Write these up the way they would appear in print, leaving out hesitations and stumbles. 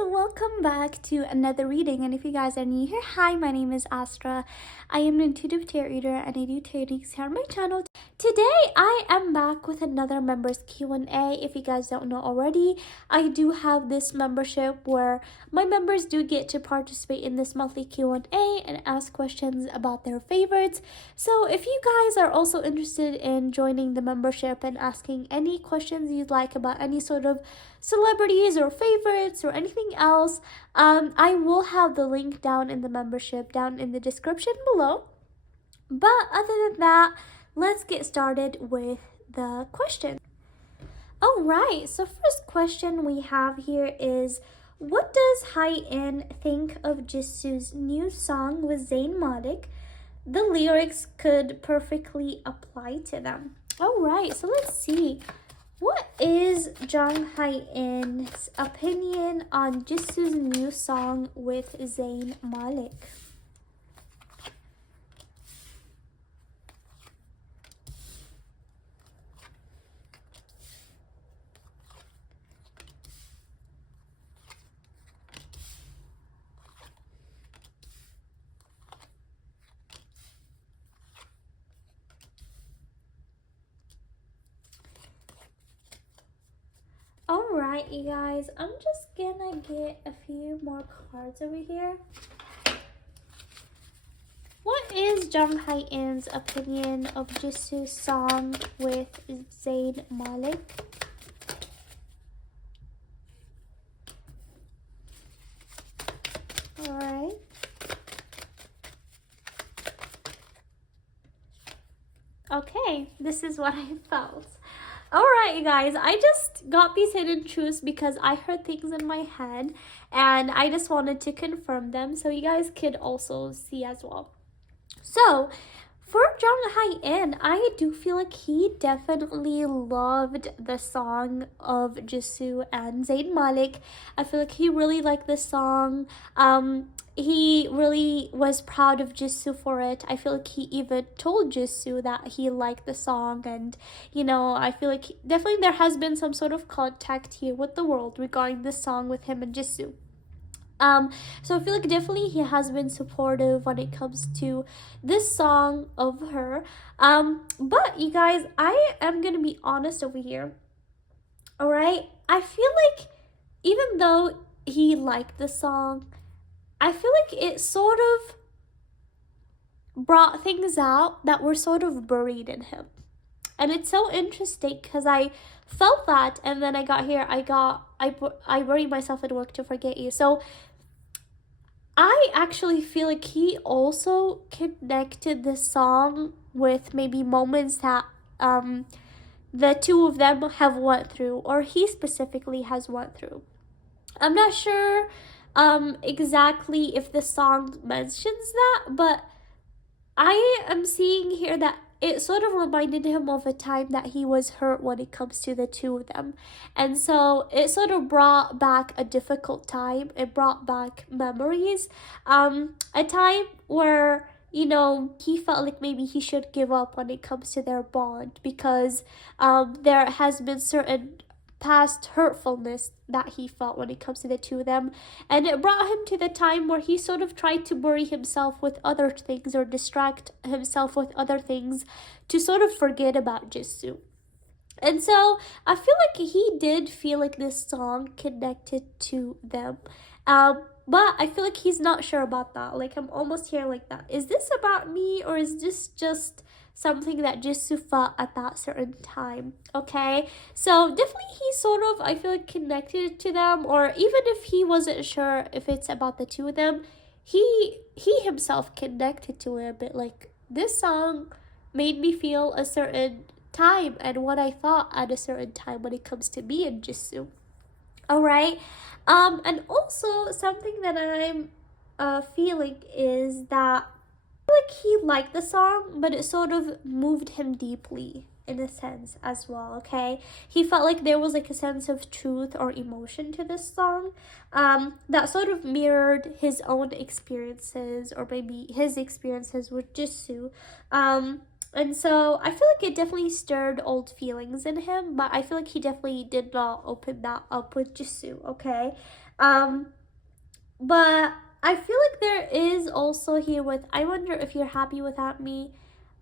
welcome back to another reading. And if you guys are new here, hi, my name is Astra. I am an intuitive tarot reader and I do tarot readings here on my channel. Today I am back with another members Q&A. If you guys don't know already, I do have this membership where my members do get to participate in this monthly Q&A and ask questions about their favorites. So if you guys are also interested in joining the membership and asking any questions you'd like about any sort of celebrities or favorites or anything else, I will have the link down in the membership down in the description below. But other than that, let's get started with the question. Alright, so first question we have here is, what does Haein think of Jisoo's new song with Zayn Malik? The lyrics could perfectly apply to them. Alright, so let's see. What is Jung Haein's opinion on Jisoo's new song with Zayn Malik? Alright, you guys, I'm just gonna get a few more cards over here. What is Jung Haein's opinion of Jisoo's song with Zayn Malik? Alright. Okay, this is what I felt. Alright, you guys, I just got these hidden truths because I heard things in my head and I just wanted to confirm them so you guys could also see as well. So, for Jung Haein, I do feel like he definitely loved the song of Jisoo and Zayn Malik. I feel like he really liked the song. He really was proud of Jisoo for it. I feel like he even told Jisoo that he liked the song, and you know, I feel like definitely there has been some sort of contact here with the world regarding this song with him and Jisoo. So I feel like definitely he has been supportive when it comes to this song of her. But you guys, I am gonna be honest over here. Alright? I feel like even though he liked the song, I feel like it sort of brought things out that were sort of buried in him. And it's so interesting because I felt that, and then I got here, I buried myself at work to forget you. So I actually feel like he also connected this song with maybe moments that the two of them have went through, or he specifically has went through. I'm not sure exactly if the song mentions that, but I am seeing here that it sort of reminded him of a time that he was hurt when it comes to the two of them. And so it sort of brought back a difficult time. It brought back memories. A time where, you know, he felt like maybe he should give up when it comes to their bond because there has been certain past hurtfulness that he felt when it comes to the two of them, and it brought him to the time where he sort of tried to bury himself with other things or distract himself with other things to sort of forget about Jisoo. And so I feel like he did feel like this song connected to them, but I feel like he's not sure about that. Like, I'm almost here like that. Is this about me, or is this just something that Jisoo felt at that certain time? Okay, so definitely he sort of, I feel like, connected to them, or even if he wasn't sure if it's about the two of them, he himself connected to it a bit. Like, this song made me feel a certain time and what I thought at a certain time when it comes to me and Jisoo. Alright, and also something that I'm feeling is that like he liked the song, but it sort of moved him deeply in a sense as well. Okay, he felt like there was like a sense of truth or emotion to this song that sort of mirrored his own experiences, or maybe his experiences with Jisoo. And so I feel like it definitely stirred old feelings in him, but I feel like he definitely did not open that up with Jisoo. Okay, Um, but I feel like there is also here with I wonder if you're happy without me.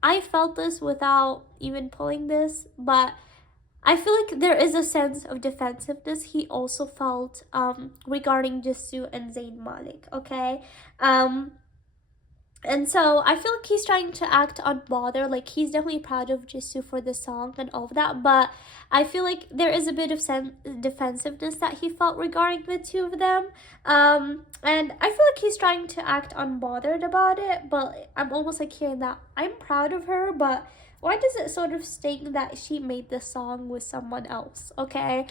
I felt this without even pulling this, but I feel like there is a sense of defensiveness he also felt regarding Jisoo and Zayn Malik, okay? Um and so I feel like he's trying to act unbothered. Like he's definitely proud of Jisoo for the song and all of that, but I feel like there is a bit of defensiveness that he felt regarding the two of them. And I feel like he's trying to act unbothered about it, but I'm almost like hearing that I'm proud of her, but why does it sort of sting that she made this song with someone else? Okay.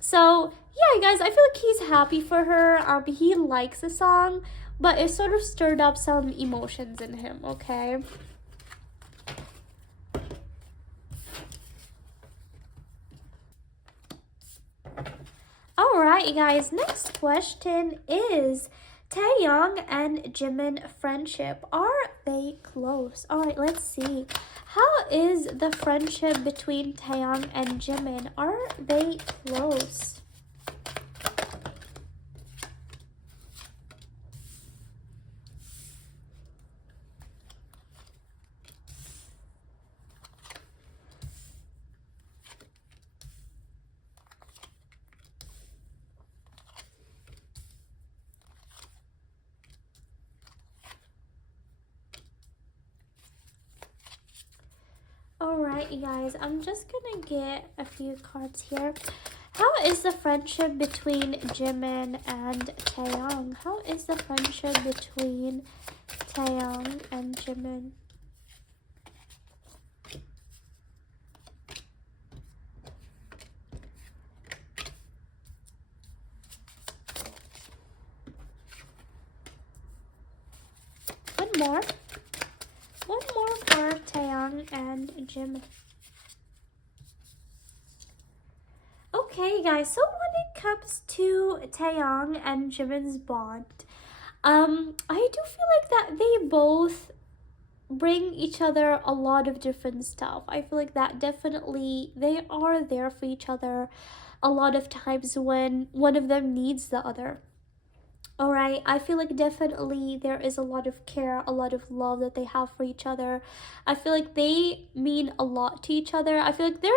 So yeah, guys, I feel like he's happy for her. He likes the song, but it sort of stirred up some emotions in him, okay? Alright, guys, next question is Taehyung and Jimin friendship. Are they close? Alright, let's see. How is the friendship between Taehyung and Jimin? Are they close? Alright, you guys, I'm just gonna get a few cards here. How is the friendship between Jimin and Taehyung? How is the friendship between Taehyung and Jimin? One more. One more for Taehyung and Jimin. Okay, guys, so when it comes to Taehyung and Jimin's bond, I do feel like that they both bring each other a lot of different stuff. I feel like that definitely they are there for each other a lot of times when one of them needs the other. Alright, I feel like definitely there is a lot of care, a lot of love that they have for each other. I feel like they mean a lot to each other. I feel like they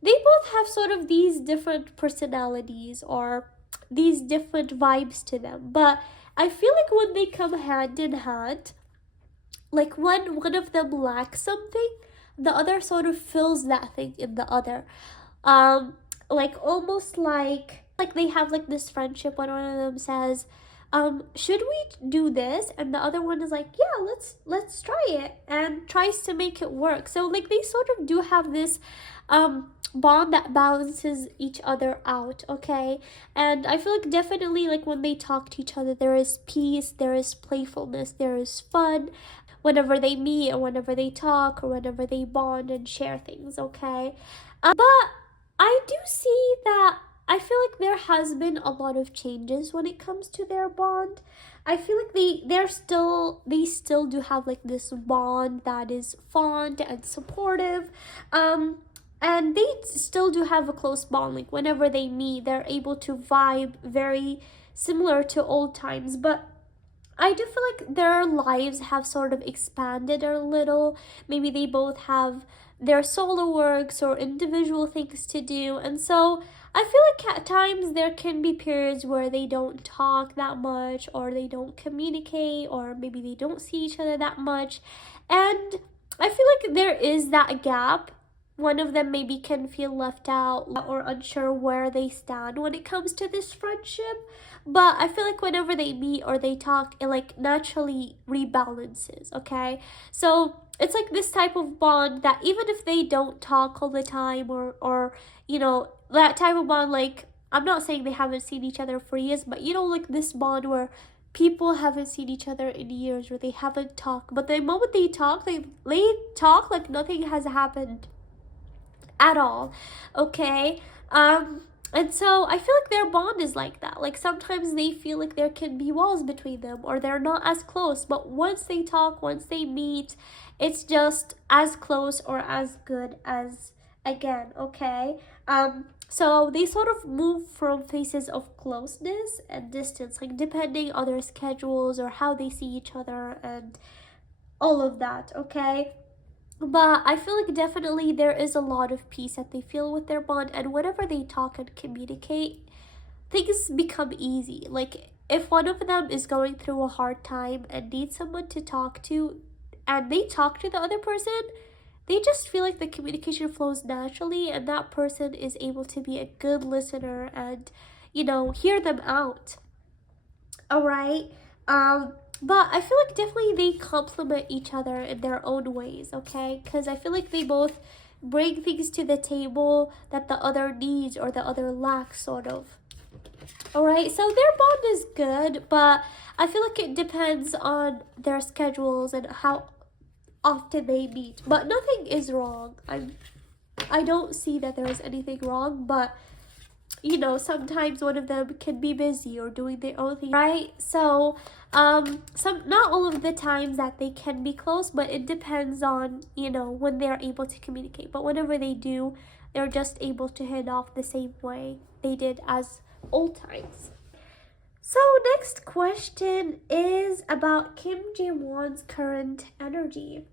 both have sort of these different personalities or these different vibes to them. But I feel like when they come hand in hand, like when one of them lacks something, the other sort of fills that thing in the other. Like almost like they have like this friendship when one of them says, should we do this, and the other one is like, yeah, let's try it, and tries to make it work. So like they sort of do have this bond that balances each other out, okay? And I feel like definitely like when they talk to each other, there is peace, there is playfulness, there is fun whenever they meet or whenever they talk or whenever they bond and share things, okay? But I do see that I feel like there has been a lot of changes when it comes to their bond. I feel like they still do have like this bond that is fond and supportive. And they still do have a close bond. Like whenever they meet, they're able to vibe very similar to old times. But I do feel like their lives have sort of expanded a little. Maybe they both have their solo works or individual things to do. And so I feel like at times there can be periods where they don't talk that much or they don't communicate or maybe they don't see each other that much. And I feel like there is that gap. One of them maybe can feel left out or unsure where they stand when it comes to this friendship. But I feel like whenever they meet or they talk, it like naturally rebalances, okay? So it's like this type of bond that even if they don't talk all the time or you know, that type of bond, like I'm not saying they haven't seen each other for years, but you know, like this bond where people haven't seen each other in years, where they haven't talked, but the moment they talk, they talk like nothing has happened at all, okay? And so I feel like their bond is like that. Like sometimes they feel like there can be walls between them or they're not as close, but once they talk, once they meet, it's just as close or as good as again, okay? So they sort of move from phases of closeness and distance, like depending on their schedules or how they see each other and all of that, okay? But I feel like definitely there is a lot of peace that they feel with their bond, and whenever they talk and communicate, things become easy. Like if one of them is going through a hard time and needs someone to talk to, and they talk to the other person, they just feel like the communication flows naturally, and that person is able to be a good listener and, hear them out. All right. Um, but I feel like definitely they complement each other in their own ways, okay? Because I feel like they both bring things to the table that the other needs or the other lacks, sort of. All right. So their bond is good, but I feel like it depends on their schedules and how often they meet. But nothing is wrong. I don't see that there is anything wrong, but sometimes one of them can be busy or doing their own thing, right? So, some not all of the times that they can be close, but it depends on, when they're able to communicate. But whenever they do, they're just able to hit off the same way they did as old times. So, next question is about KimJiwon's current energy.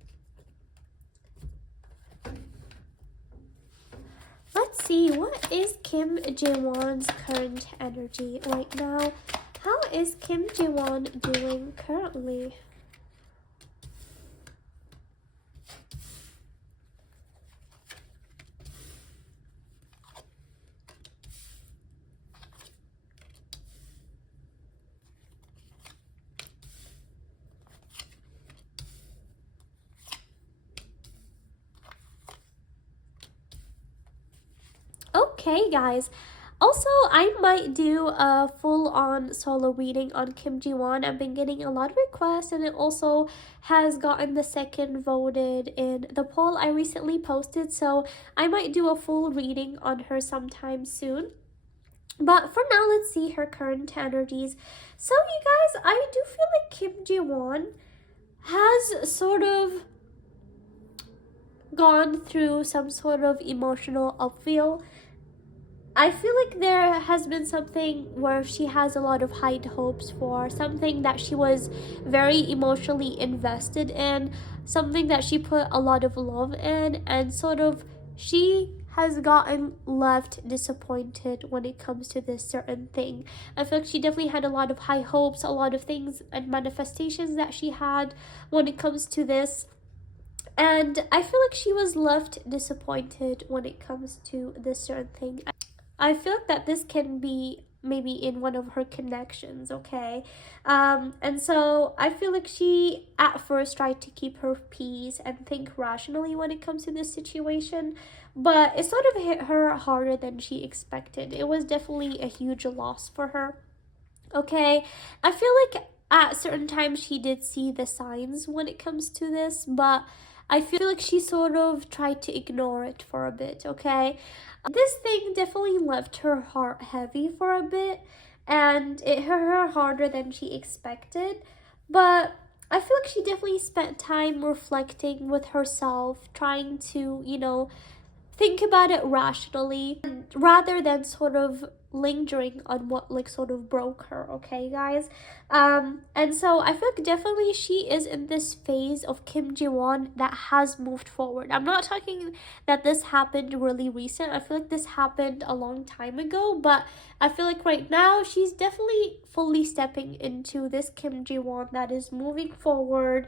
Let's see, what is KimJiwon's current energy right now? How is KimJiwon doing currently? Okay, guys. Also, I might do a full-on solo reading on KimJiwon. I've been getting a lot of requests, and it also has gotten the second voted in the poll I recently posted. So I might do a full reading on her sometime soon. But for now, let's see her current energies. So, you guys, I do feel like KimJiwon has sort of gone through some sort of emotional upheaval. I feel like there has been something where she has a lot of high hopes for, something that she was very emotionally invested in, something that she put a lot of love in, and sort of she has gotten left disappointed when it comes to this certain thing. I feel like she definitely had a lot of high hopes, a lot of things and manifestations that she had when it comes to this. And I feel like she was left disappointed when it comes to this certain thing. I feel like that this can be maybe in one of her connections, okay? And so I feel like she at first tried to keep her peace and think rationally when it comes to this situation, but it sort of hit her harder than she expected. It was definitely a huge loss for her, okay? I feel like at certain times she did see the signs when it comes to this, but I feel like she sort of tried to ignore it for a bit, okay? This thing definitely left her heart heavy for a bit, and it hit her harder than she expected. But I feel like she definitely spent time reflecting with herself, trying to, think about it rationally rather than sort of lingering on what like sort of broke her, okay, guys? And so I feel like definitely she is in this phase of KimJiwon that has moved forward. I'm not talking that this happened really recent. I feel like this happened a long time ago, but I feel like right now she's definitely fully stepping into this KimJiwon that is moving forward.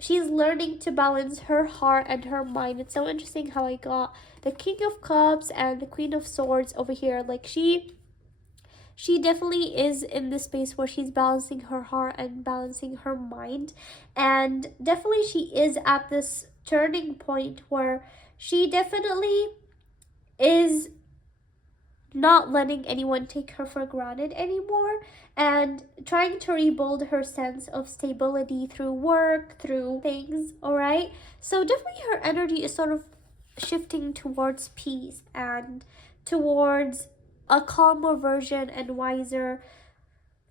She's learning to balance her heart and her mind. It's so interesting how I got the King of Cups and the Queen of Swords over here. Like she definitely is in this space where she's balancing her heart and balancing her mind, and definitely she is at this turning point where she definitely is not letting anyone take her for granted anymore, and trying to rebuild her sense of stability through work, through things, all right? So definitely her energy is sort of shifting towards peace and towards a calmer version and wiser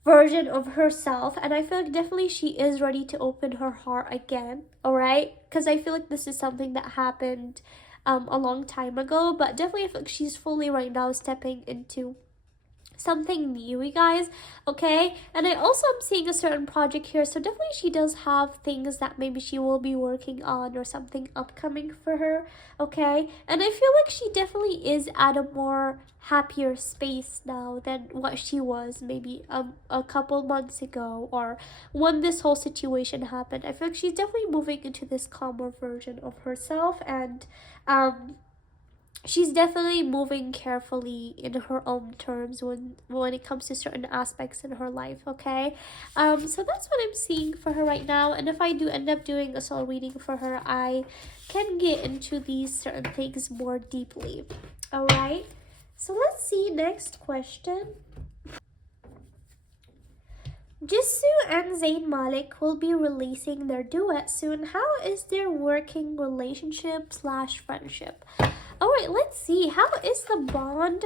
version of herself. And I feel like definitely she is ready to open her heart again, all right? Because I feel like this is something that happened a long time ago, but definitely I feel like she's fully right now stepping into something new, you guys. Okay, and I also am seeing a certain project here, so definitely she does have things that maybe she will be working on or something upcoming for her. Okay, and I feel like she definitely is at a more happier space now than what she was maybe a couple months ago, or when this whole situation happened. I feel like she's definitely moving into this calmer version of herself, and she's definitely moving carefully in her own terms when it comes to certain aspects in her life. Okay, so that's what I'm seeing for her right now, and if I do end up doing a soul reading for her, I can get into these certain things more deeply. All right, so let's see next question. Jisoo and Zayn Malik will be releasing their duet soon. How is their working relationship slash friendship? Alright, let's see. How is the bond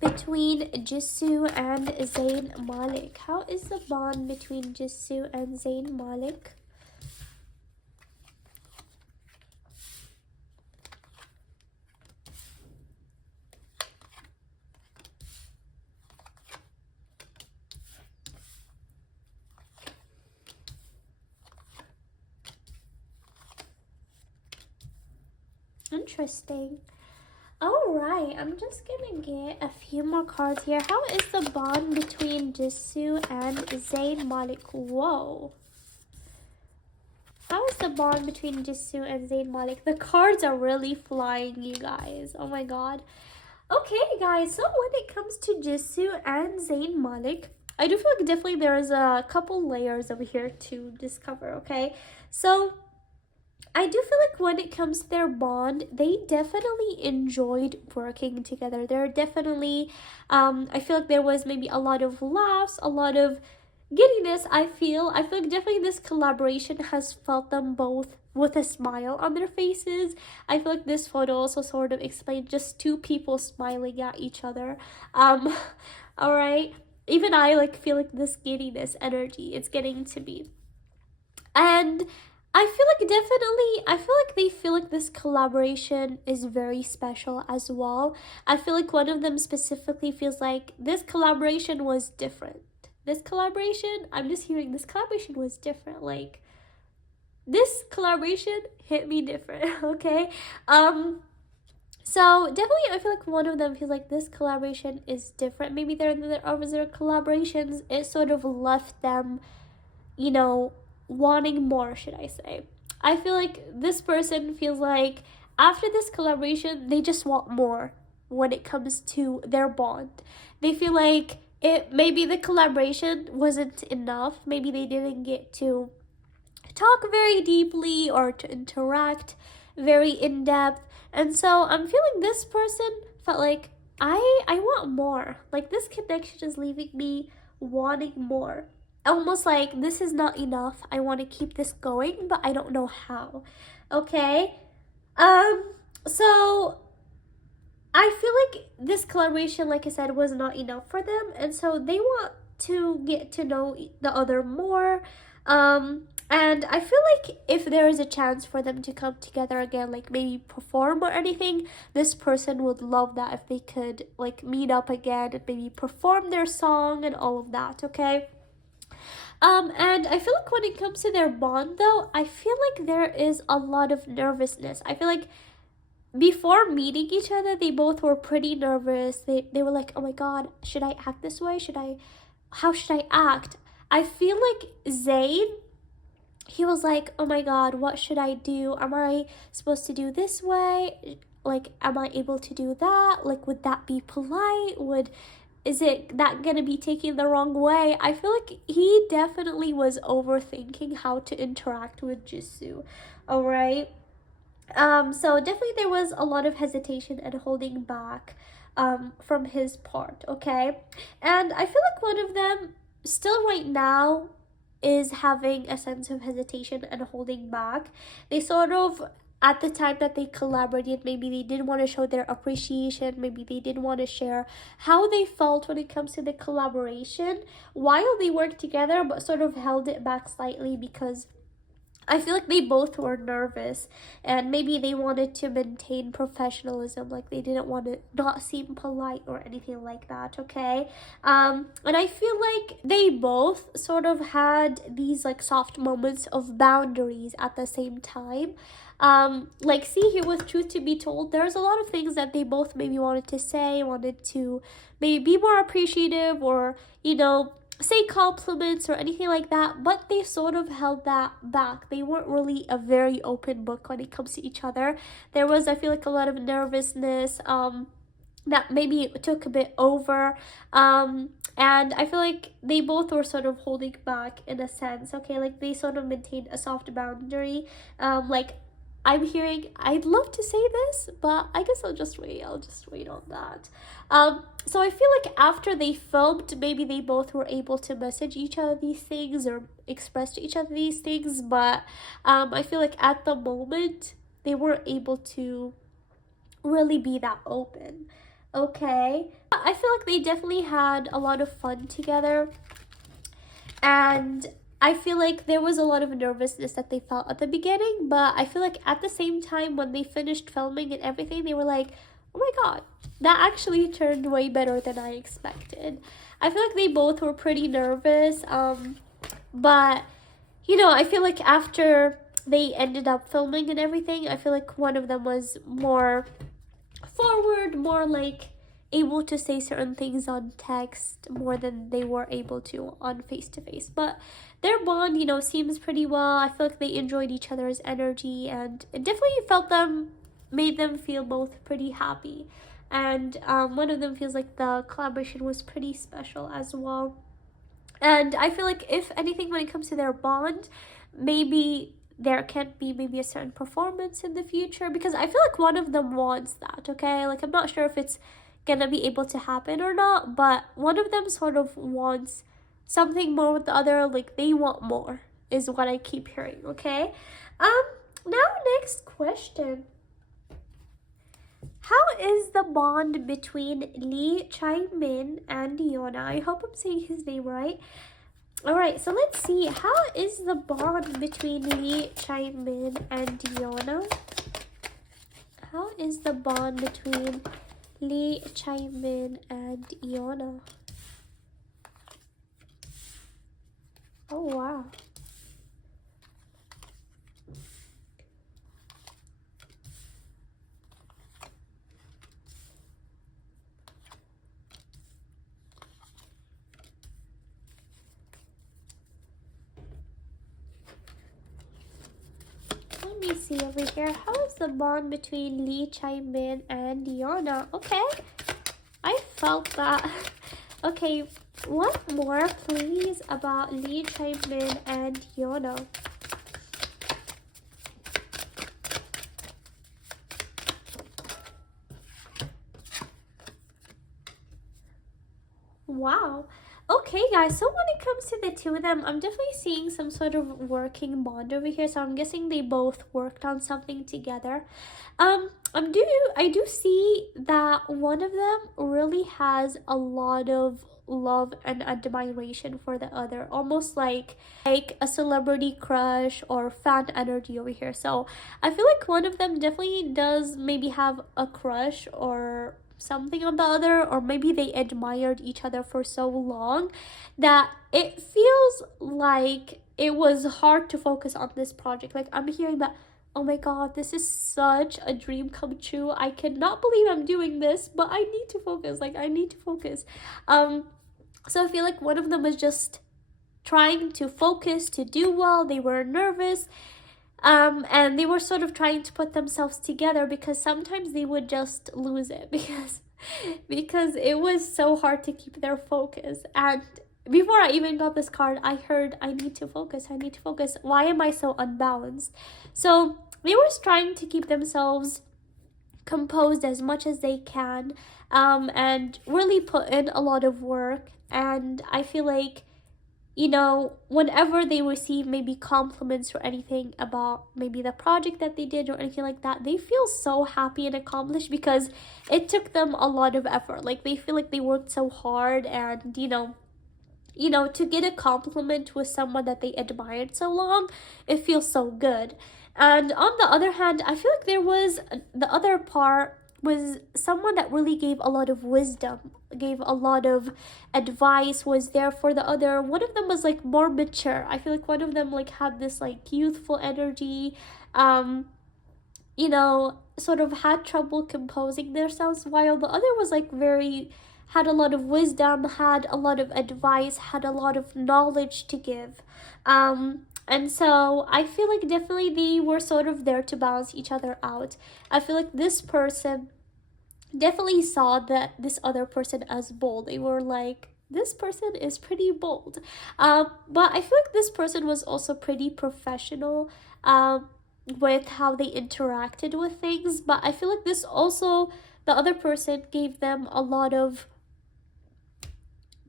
between Jisoo and Zayn Malik? How is the bond between Jisoo and Zayn Malik? Interesting. Alright, I'm just gonna get a few more cards here. How is the bond between Jisoo and Zayn Malik? Whoa. How is the bond between Jisoo and Zayn Malik? The cards are really flying, you guys. Oh my god. Okay, guys, so when it comes to Jisoo and Zayn Malik, I do feel like definitely there is a couple layers over here to discover, okay? So I do feel like when it comes to their bond, they definitely enjoyed working together. They're definitely, I feel like there was maybe a lot of laughs, a lot of giddiness. I feel like definitely this collaboration has felt them both with a smile on their faces. I feel like this photo also sort of explains just two people smiling at each other. Um, all right. Even I like feel like this giddiness energy. It's getting to me. And I feel like they feel like this collaboration is very special as well. I feel like one of them specifically feels like this collaboration was different. This collaboration, I'm just hearing this collaboration was different. Like this collaboration hit me different, okay? So definitely I feel like one of them feels like this collaboration is different. Maybe their other collaborations, it sort of left them, you know, wanting more, should I say. I feel like this person feels like after this collaboration, they just want more when it comes to their bond. They feel like it maybe the collaboration wasn't enough. Maybe they didn't get to talk very deeply or to interact very in depth. And so I'm feeling this person felt like I want more. Like this connection is leaving me wanting more. Almost like this is not enough. I want to keep this going, but I don't know how. Okay? Um so I feel like this collaboration, like I said, was not enough for them, and so they want to get to know the other more. And I feel like if there is a chance for them to come together again, like maybe perform or anything, this person would love that if they could like meet up again and maybe perform their song and all of that, okay? And I feel like when it comes to their bond though, I feel like there is a lot of nervousness. I feel like before meeting each other, they both were pretty nervous. They were like, oh my god, should I act this way? How should I act? I feel like Zayn, he was like, oh my god, what should I do? Am I supposed to do this way? Like, am I able to do that? Like, would that be polite? Is it that gonna be taken the wrong way? I feel like he definitely was overthinking how to interact with Jisoo. Alright? So definitely there was a lot of hesitation and holding back from his part, okay? And I feel like one of them still right now is having a sense of hesitation and holding back. They sort of at the time that they collaborated, maybe they didn't want to show their appreciation, maybe they didn't want to share how they felt when it comes to the collaboration while they worked together, but sort of held it back slightly because I feel like they both were nervous, and maybe they wanted to maintain professionalism, like they didn't want to not seem polite or anything like that, okay? And I feel like they both sort of had these like soft moments of boundaries at the same time. Like, see here, with truth to be told, there's a lot of things that they both maybe wanted to say, wanted to maybe be more appreciative, or say compliments or anything like that, but they sort of held that back. They weren't really a very open book when it comes to each other. There was, I feel like, a lot of nervousness that maybe took a bit over, and I feel like they both were sort of holding back in a sense, okay? Like, they sort of maintained a soft boundary. Like, I'd love to say this, but I guess I'll just wait on that. So I feel like after they filmed, maybe they both were able to message each other these things or express to each other these things, but I feel like at the moment they weren't able to really be that open. Okay, I feel like they definitely had a lot of fun together, and I feel like there was a lot of nervousness that they felt at the beginning, but I feel like at the same time when they finished filming and everything, they were like, oh my god, that actually turned way better than I expected. I feel like they both were pretty nervous, but I feel like after they ended up filming and everything, I feel like one of them was more forward, more like able to say certain things on text more than they were able to on face to face. But their bond, seems pretty well. I feel like they enjoyed each other's energy, and it definitely made them feel both pretty happy. And one of them feels like the collaboration was pretty special as well. And I feel like, if anything, when it comes to their bond, maybe there can't be maybe a certain performance in the future, because I feel like one of them wants that, okay? Like, I'm not sure if it's gonna be able to happen or not, but one of them sort of wants something more with the other. Like, they want more is what I keep hearing, okay? Now, next question. How is the bond between Chae Min and Yoona? I hope I'm saying his name right. Alright, so let's see. How is the bond between Chae Min and Yoona? How is the bond between Chae Min and Yoona? Oh, wow. Let me see over here. How is the bond between Chae Min and Yoona? Okay, I felt that. Okay, what more, please, about Chae Min and Yoona? Wow. Okay, guys, so when it comes to the two of them, I'm definitely seeing some sort of working bond over here. So I'm guessing they both worked on something together. I do see that one of them really has a lot of love and admiration for the other, almost like a celebrity crush or fan energy over here. So I feel like one of them definitely does maybe have a crush or something on the other, or maybe they admired each other for so long that it feels like it was hard to focus on this project. Like, I'm hearing that, oh my god, this is such a dream come true, I cannot believe I'm doing this, but I need to focus. Like, I need to focus. So I feel like one of them was just trying to focus to do well. They were nervous, and they were sort of trying to put themselves together, because sometimes they would just lose it because it was so hard to keep their focus. And before I even got this card, I heard, I need to focus, why am I so unbalanced? So they were trying to keep themselves composed as much as they can, and really put in a lot of work. And I feel like, whenever they receive maybe compliments or anything about maybe the project that they did or anything like that, they feel so happy and accomplished, because it took them a lot of effort. Like, they feel like they worked so hard, and you know, to get a compliment with someone that they admired so long, it feels so good. And on the other hand, I feel like there was the other part was someone that really gave a lot of wisdom, gave a lot of advice, was there for the other. One of them was like more mature. I feel like one of them like had this like youthful energy, um, you know, sort of had trouble composing themselves, while the other was like very, had a lot of wisdom, had a lot of advice, had a lot of knowledge to give. And so I feel like definitely they were sort of there to balance each other out. I feel like this person definitely saw that this other person as bold. They were like, this person is pretty bold. But I feel like this person was also pretty professional with how they interacted with things. But I feel like this also, the other person gave them a lot of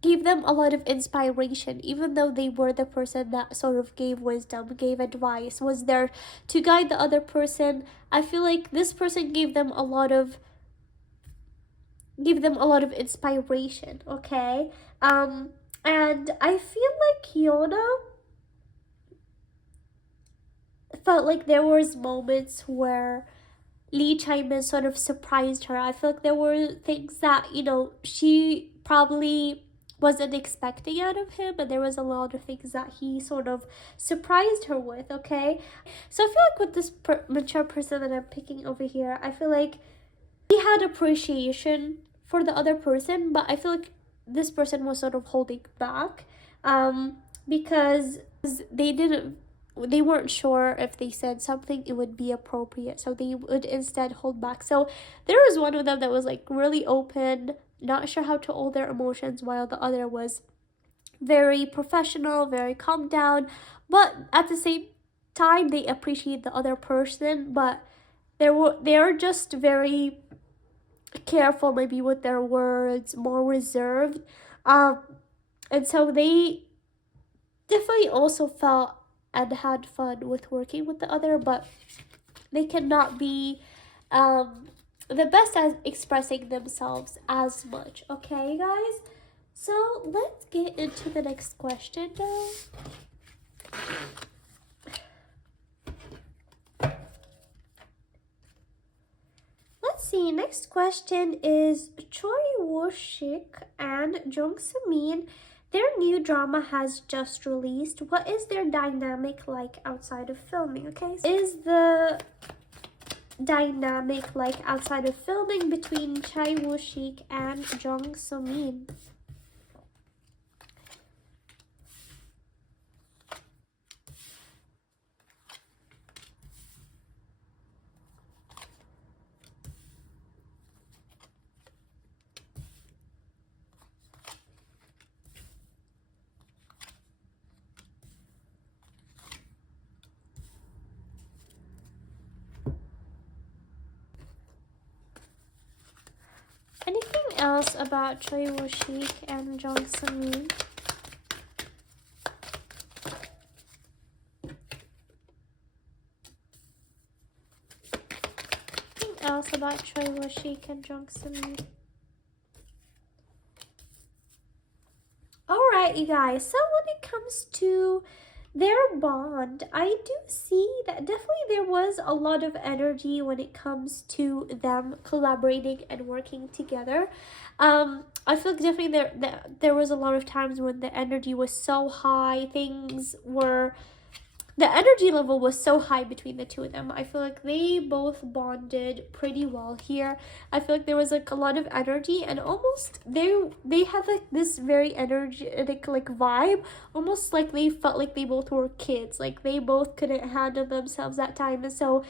inspiration, even though they were the person that sort of gave wisdom, gave advice, was there to guide the other person. I feel like this person gave them a lot of inspiration, okay? And I feel like Yoona felt like there was moments where Chae Min sort of surprised her. I feel like there were things that, you know, she probably wasn't expecting out of him, but there was a lot of things that he sort of surprised her with, okay? So I feel like with this mature person that I'm picking over here, I feel like he had appreciation for the other person, but I feel like this person was sort of holding back because they weren't sure if they said something it would be appropriate, so they would instead hold back. So there was one of them that was like really open, not sure how to hold their emotions, while the other was very professional, very calm down, but at the same time they appreciate the other person, but they're just very careful maybe with their words, more reserved. um and so they definitely also felt and had fun with working with the other, but they cannot be the best at expressing themselves as much, okay guys? So let's get into the next question now. Let's see, next question is Choi WooShik and JungSoMin. Their new drama has just released. What is their dynamic like outside of filming? Okay, so is the dynamic like outside of filming between Choi WooShik and JungSoMin? Anything else about Choi WooShik and JungSoMin? Anything else about Choi WooShik and JungSoMin? Alright, you guys, so when it comes to their bond, I do see that definitely there was a lot of energy when it comes to them collaborating and working together. I feel like definitely there was a lot of times when the energy was so high, the energy level was so high between the two of them. I feel like they both bonded pretty well here. I feel like there was like a lot of energy, and almost they had like this very energetic like vibe, almost like they felt like they both were kids, like they both couldn't handle themselves that time. And so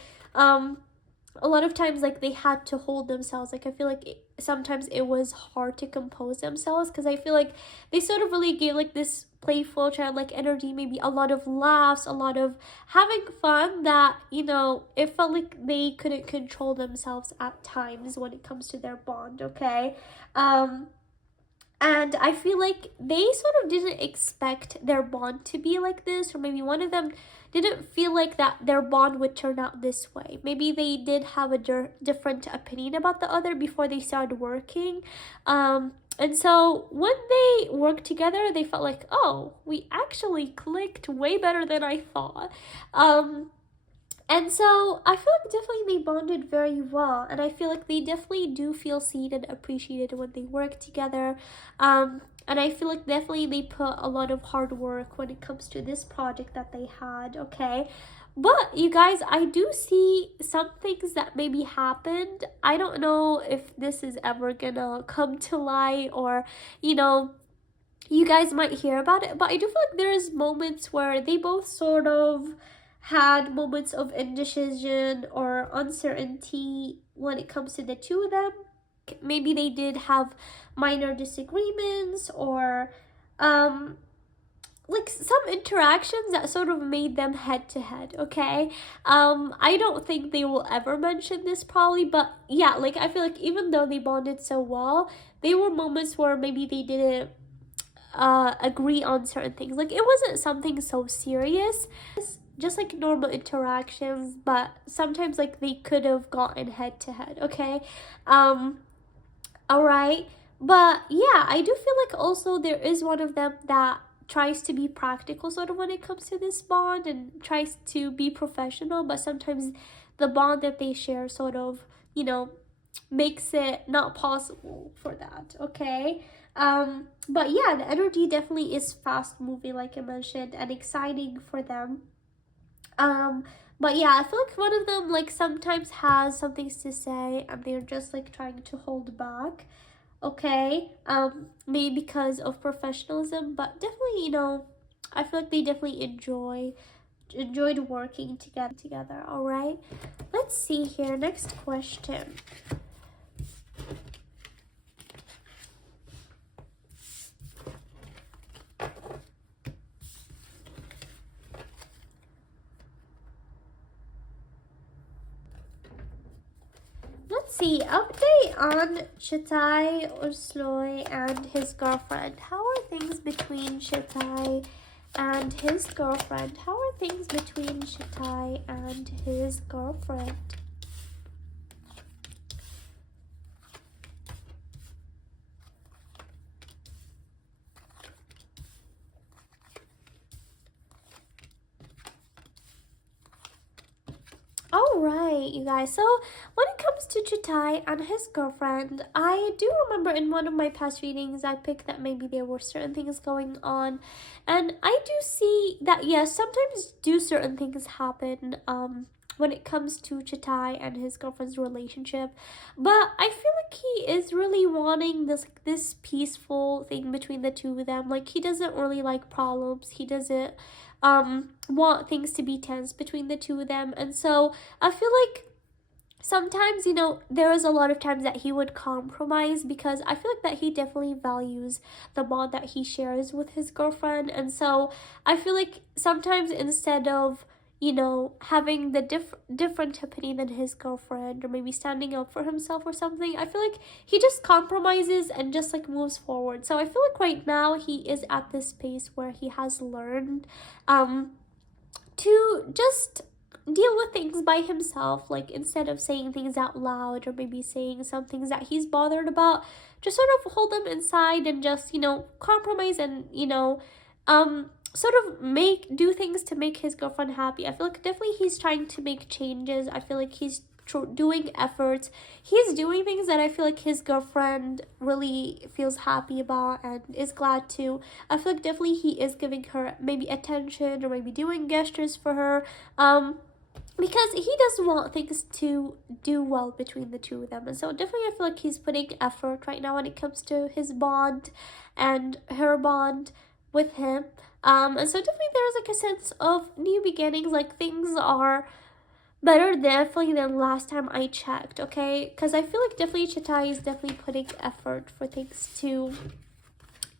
a lot of times like they had to hold themselves. Like I feel like sometimes it was hard to compose themselves, because I feel like they sort of really gave like this playful childlike energy, maybe a lot of laughs, a lot of having fun, that, you know, it felt like they couldn't control themselves at times when it comes to their bond, okay? And I feel like they sort of didn't expect their bond to be like this, or maybe one of them didn't feel like that their bond would turn out this way. Maybe they did have a different opinion about the other before they started working. And so when they worked together, they felt like, oh, we actually clicked way better than I thought. And so I feel like definitely they bonded very well, and I feel like they definitely do feel seen and appreciated when they work together. And I feel like definitely they put a lot of hard work when it comes to this project that they had, okay? But you guys, I do see some things that maybe happened. I don't know if this is ever gonna come to light, or, you know, you guys might hear about it, but I do feel like there's moments where they both sort of had moments of indecision or uncertainty when it comes to the two of them. Maybe they did have minor disagreements, or like some interactions that sort of made them head to head, okay? I don't think they will ever mention this probably, but yeah, like I feel like even though they bonded so well, there were moments where maybe they didn't agree on certain things. Like it wasn't something so serious, just like normal interactions, but sometimes like they could have gotten head to head, okay? All right. But yeah, I do feel like also there is one of them that tries to be practical sort of when it comes to this bond, and tries to be professional, but sometimes the bond that they share sort of, you know, makes it not possible for that, okay? But yeah, the energy definitely is fast moving, like I mentioned, and exciting for them. um but yeah, I feel like one of them like sometimes has some things to say and they're just like trying to hold back, okay? Maybe because of professionalism, but definitely, you know, I feel like they definitely enjoyed working together. All right, let's see here, next question. Let's see, update on Cagatay Ulusoy and his girlfriend. How are things between Cagatay and his girlfriend? How are things between Cagatay and his girlfriend? Alright, you guys. So, when it comes to Cagatay and his girlfriend, I do remember in one of my past readings, I picked that maybe there were certain things going on. And I do see that, yes, sometimes do certain things happen when it comes to Cagatay and his girlfriend's relationship. But I feel like he is really wanting this peaceful thing between the two of them. Like, he doesn't really like problems. He doesn't want things to be tense between the two of them. And so I feel like sometimes, you know, there was a lot of times that he would compromise, because I feel like that he definitely values the bond that he shares with his girlfriend. And so I feel like sometimes instead of, you know, having the different opinion than his girlfriend, or maybe standing up for himself or something, I feel like he just compromises and just like moves forward. So I feel like right now he is at this space where he has learned to just deal with things by himself. Like instead of saying things out loud, or maybe saying some things that he's bothered about, just sort of hold them inside and just, you know, compromise and, you know, sort of do things to make his girlfriend happy. I feel like definitely he's trying to make changes. I feel like he's doing efforts. He's doing things that I feel like his girlfriend really feels happy about and is glad to. I feel like definitely he is giving her maybe attention, or maybe doing gestures for her, because he does want things to do well between the two of them. And so definitely I feel like he's putting effort right now when it comes to his bond and her bond with him. And so definitely there's like a sense of new beginnings. Like things are better definitely than last time I checked, okay? Because I feel like definitely Cagatay is definitely putting effort for things to,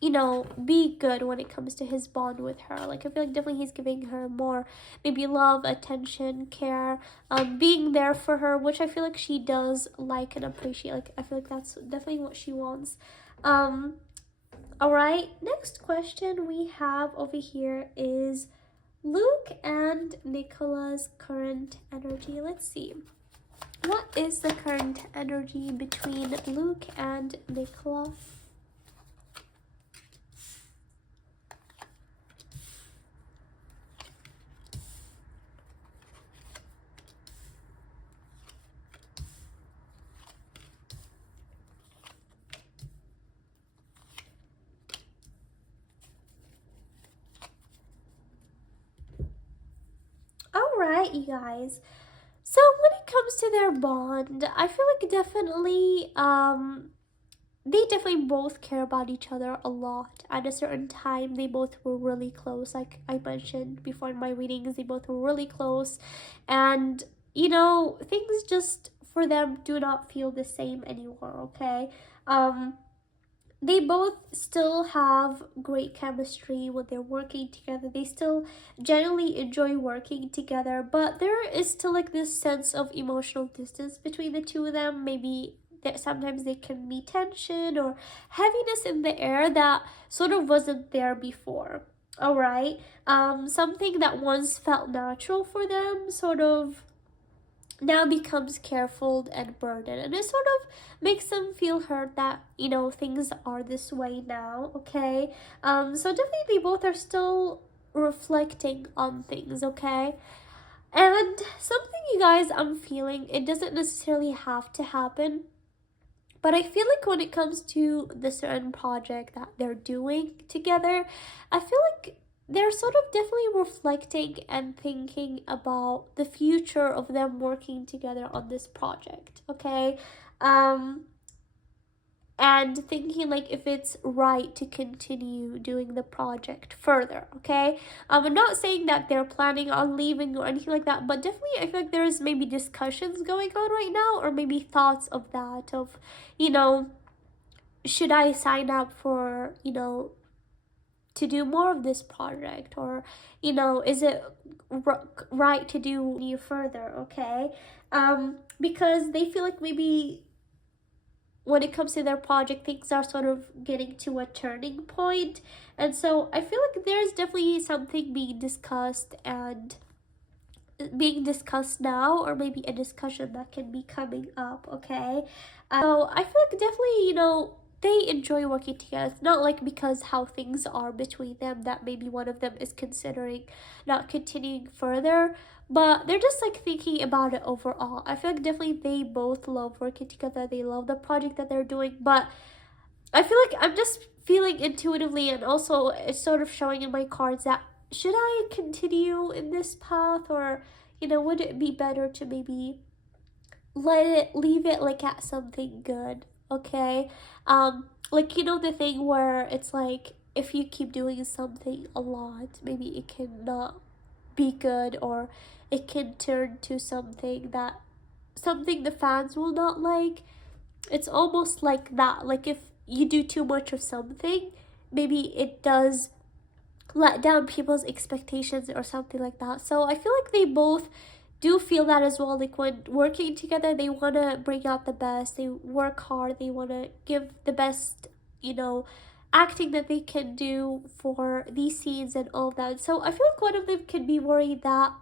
you know, be good when it comes to his bond with her. Like I feel like definitely he's giving her more maybe love, attention, care, being there for her, which I feel like she does like and appreciate. Like I feel like that's definitely what she wants. All right, next question we have over here is Luke and Nicola's current energy. Let's see. What is the current energy between Luke and Nicola? right, you guys? So when it comes to their bond, I feel like definitely they definitely both care about each other a lot. At a certain time, they both were really close. Like I mentioned before in my readings, they both were really close. And, things just for them do not feel the same anymore, okay? Um, they both still have great chemistry when they're working together. They still generally enjoy working together, but there is still like this sense of emotional distance between the two of them. Maybe that sometimes they can be tension or heaviness in the air that sort of wasn't there before. All right. Something that once felt natural for them sort of now becomes careful and burdened, and it sort of makes them feel hurt that things are this way now. Okay. So definitely they both are still reflecting on things. Okay. And something, you guys, I'm feeling, it doesn't necessarily have to happen, but I feel like when it comes to the certain project that they're doing together, I feel like they're sort of definitely reflecting and thinking about the future of them working together on this project, okay? Um, and thinking like if it's right to continue doing the project further. Okay. I'm not saying that they're planning on leaving or anything like that, but definitely I feel like there's maybe discussions going on right now, or maybe thoughts of that, of you know should I sign up for to do more of this project, or is it right to do you further. Okay. Because they feel like maybe when it comes to their project, things are sort of getting to a turning point. And so I feel like there's definitely something being discussed now, or maybe a discussion that can be coming up. Okay. So I feel like definitely, they enjoy working together. It's not like because how things are between them that maybe one of them is considering not continuing further, but they're just like thinking about it overall. I feel like definitely they both love working together. They love the project that they're doing, but I feel like I'm just feeling intuitively, and also it's sort of showing in my cards that should I continue in this path, or would it be better to maybe leave it like at something good. Okay. Like the thing where it's like if you keep doing something a lot, maybe it can not be good, or it can turn to something the fans will not like. It's almost like that. Like if you do too much of something, maybe it does let down people's expectations or something like that. So I feel like they both do feel that as well. Like when working together, they want to bring out the best. They work hard. They want to give the best, acting that they can do for these scenes and all that. So I feel like one of them can be worried that,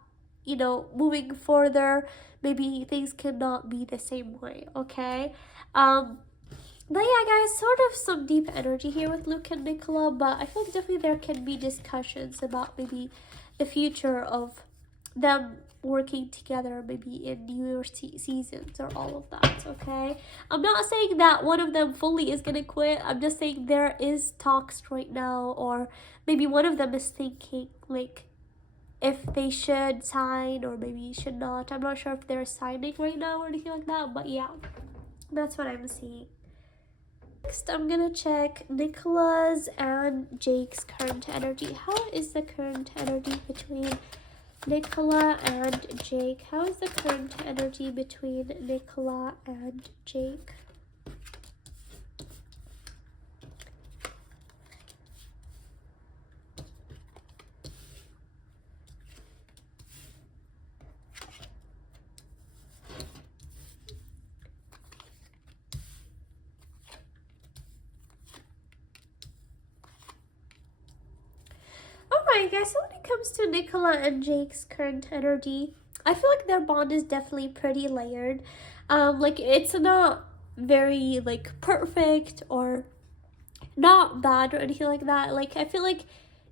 moving further, maybe things cannot be the same way. Okay. But yeah, guys, sort of some deep energy here with Luke and Nicola, but I feel like definitely there can be discussions about maybe the future of them working together, maybe in newer seasons or all of that. Okay. I'm not saying that one of them fully is gonna quit. I'm just saying there is talks right now, or maybe one of them is thinking like if they should sign or maybe should not. I'm not sure if they're signing right now or anything like that, but yeah, that's what I'm seeing. Next, I'm gonna check Nicola's and Jake's current energy. How is the current energy between Nicola and Jake? How is the current energy between Nicola and Jake? Alright, guys, so when it comes to Nicola and Jake's current energy, I feel like their bond is definitely pretty layered. Like it's not very like perfect or not bad or anything like that. Like I feel like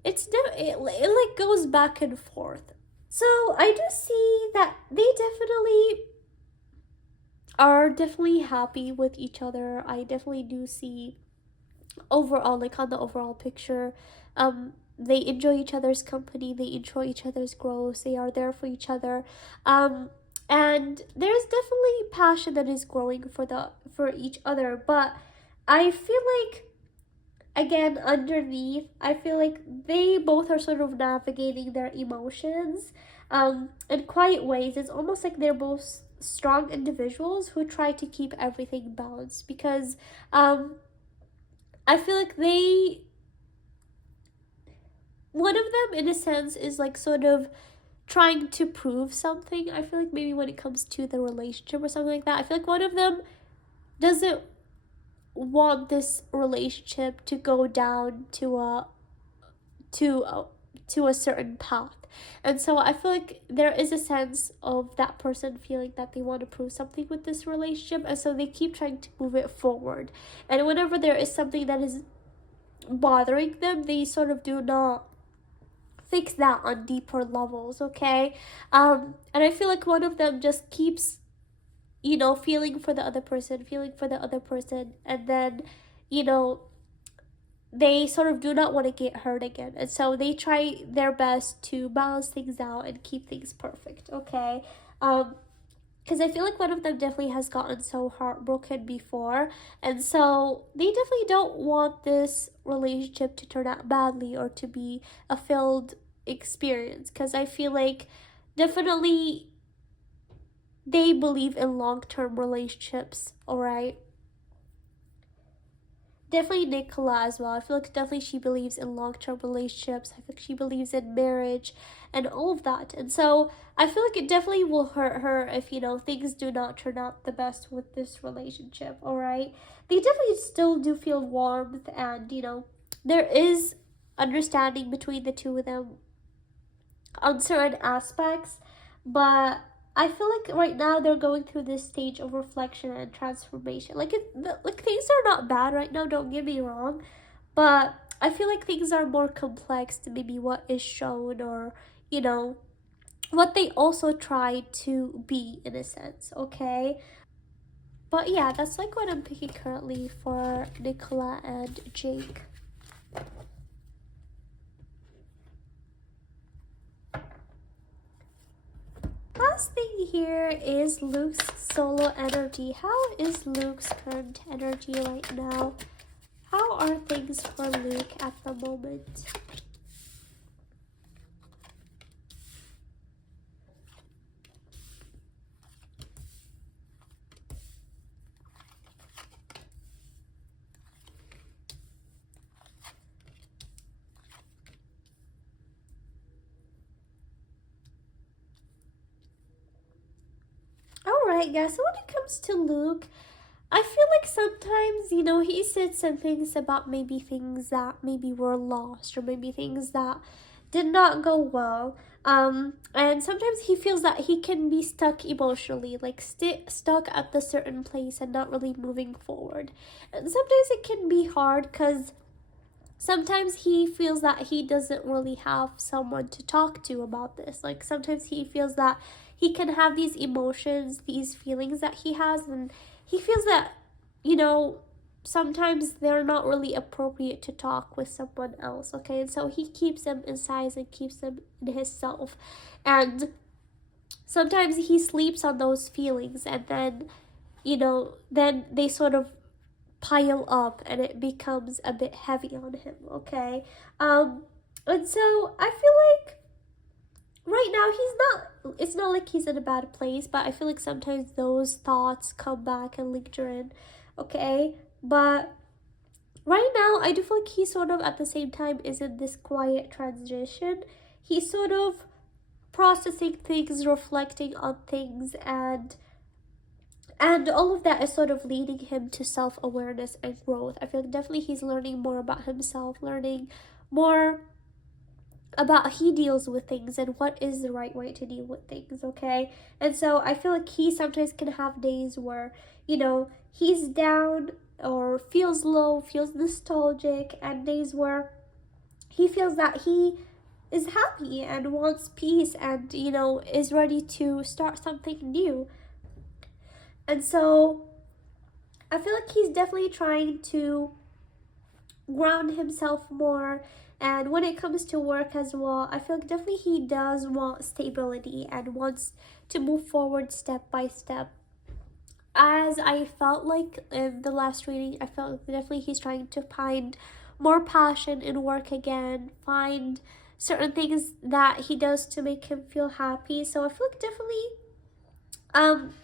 it like goes back and forth. So I do see that they definitely happy with each other. I definitely do see overall, like on the overall picture, they enjoy each other's company, they enjoy each other's growth, they are there for each other. And there's definitely passion that is growing for each other, but I feel like, again, underneath, I feel like they both are sort of navigating their emotions in quiet ways. It's almost like they're both strong individuals who try to keep everything balanced, because I feel like one of them, in a sense, is like sort of trying to prove something. I feel like maybe when it comes to the relationship or something like that, I feel like one of them doesn't want this relationship to go down to a to a certain path. And so I feel like there is a sense of that person feeling that they want to prove something with this relationship, and so they keep trying to move it forward. And whenever there is something that is bothering them, they sort of do not fix that on deeper levels, okay? And I feel like one of them just keeps, feeling for the other person, feeling for the other person, and then, you know, they sort of do not want to get hurt again. And so they try their best to balance things out and keep things perfect, okay? Because I feel like one of them definitely has gotten so heartbroken before, and so they definitely don't want this relationship to turn out badly or to be a failed experience. Because I feel like definitely they believe in long-term relationships, all right? Definitely Nicola as well. I feel like definitely she believes in long-term relationships. I feel like she believes in marriage and all of that. And so I feel like it definitely will hurt her if, things do not turn out the best with this relationship, all right? They definitely still do feel warmth, and, there is understanding between the two of them on certain aspects, but I feel like right now they're going through this stage of reflection and transformation. Like things are not bad right now. Don't get me wrong, but I feel like things are more complex than maybe what is shown, or what they also try to be, in a sense. Okay, but yeah, that's like what I'm picking currently for Nicola and Jake. Last thing here is Luke's solo energy. How is Luke's current energy right now? How are things for Luke at the moment? Alright, guys, so when it comes to Luke, I feel like sometimes, he said some things about maybe things that maybe were lost, or maybe things that did not go well. And sometimes he feels that he can be stuck emotionally, like stuck at the certain place and not really moving forward. And sometimes it can be hard because sometimes he feels that he doesn't really have someone to talk to about this. Like sometimes he feels that he can have these emotions, these feelings that he has, and he feels that, sometimes they're not really appropriate to talk with someone else, okay? And so he keeps them inside and keeps them in himself. And sometimes he sleeps on those feelings, and then they sort of pile up and it becomes a bit heavy on him, okay? And so I feel like right now it's not like he's in a bad place, but I feel like sometimes those thoughts come back and linger in, okay? But right now I do feel like he sort of at the same time is in this quiet transition. He's sort of processing things, reflecting on things, and all of that is sort of leading him to self-awareness and growth. I feel like definitely he's learning more about himself, learning more about how he deals with things and what is the right way to deal with things, okay? And so I feel like he sometimes can have days where, he's down or feels low, feels nostalgic, and days where he feels that he is happy and wants peace and, is ready to start something new. And so I feel like he's definitely trying to ground himself more And when it comes to work as well, I feel like definitely he does want stability and wants to move forward step by step. As I felt like in the last reading, I felt like definitely he's trying to find more passion in work again, find certain things that he does to make him feel happy. So I feel like definitely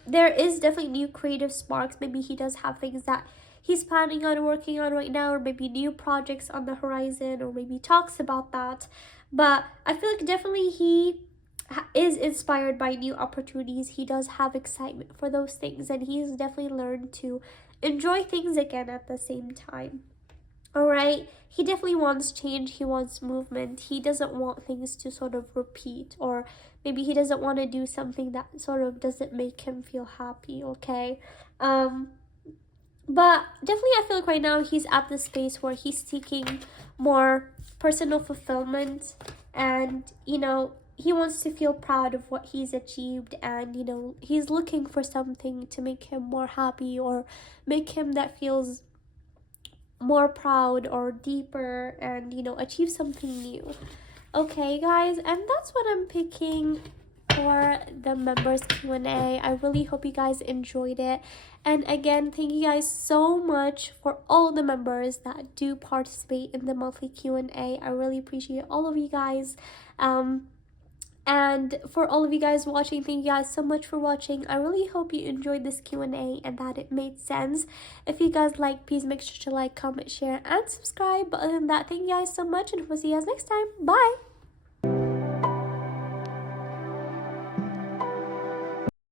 there is definitely new creative sparks. Maybe he does have things that he's planning on working on right now, or maybe new projects on the horizon, or maybe talks about that. But I feel like definitely he is inspired by new opportunities. He does have excitement for those things, and he's definitely learned to enjoy things again at the same time. All right, he definitely wants change, he wants movement. He doesn't want things to sort of repeat, or maybe he doesn't want to do something that sort of doesn't make him feel happy. Okay, but definitely I feel like right now he's at the space where he's seeking more personal fulfillment, and he wants to feel proud of what he's achieved, and he's looking for something to make him more happy, or make him that feels more proud or deeper, and achieve something new. Okay guys, and that's what I'm picking for the members Q&A. I really hope you guys enjoyed it, and again, thank you guys so much for all the members that do participate in the monthly Q&A. I really appreciate all of you guys. And for all of you guys watching, thank you guys so much for watching. I really hope you enjoyed this Q&A and that it made sense. If you guys like, please make sure to like, comment, share, and subscribe. But other than that, thank you guys so much, and we'll see you guys next time. Bye!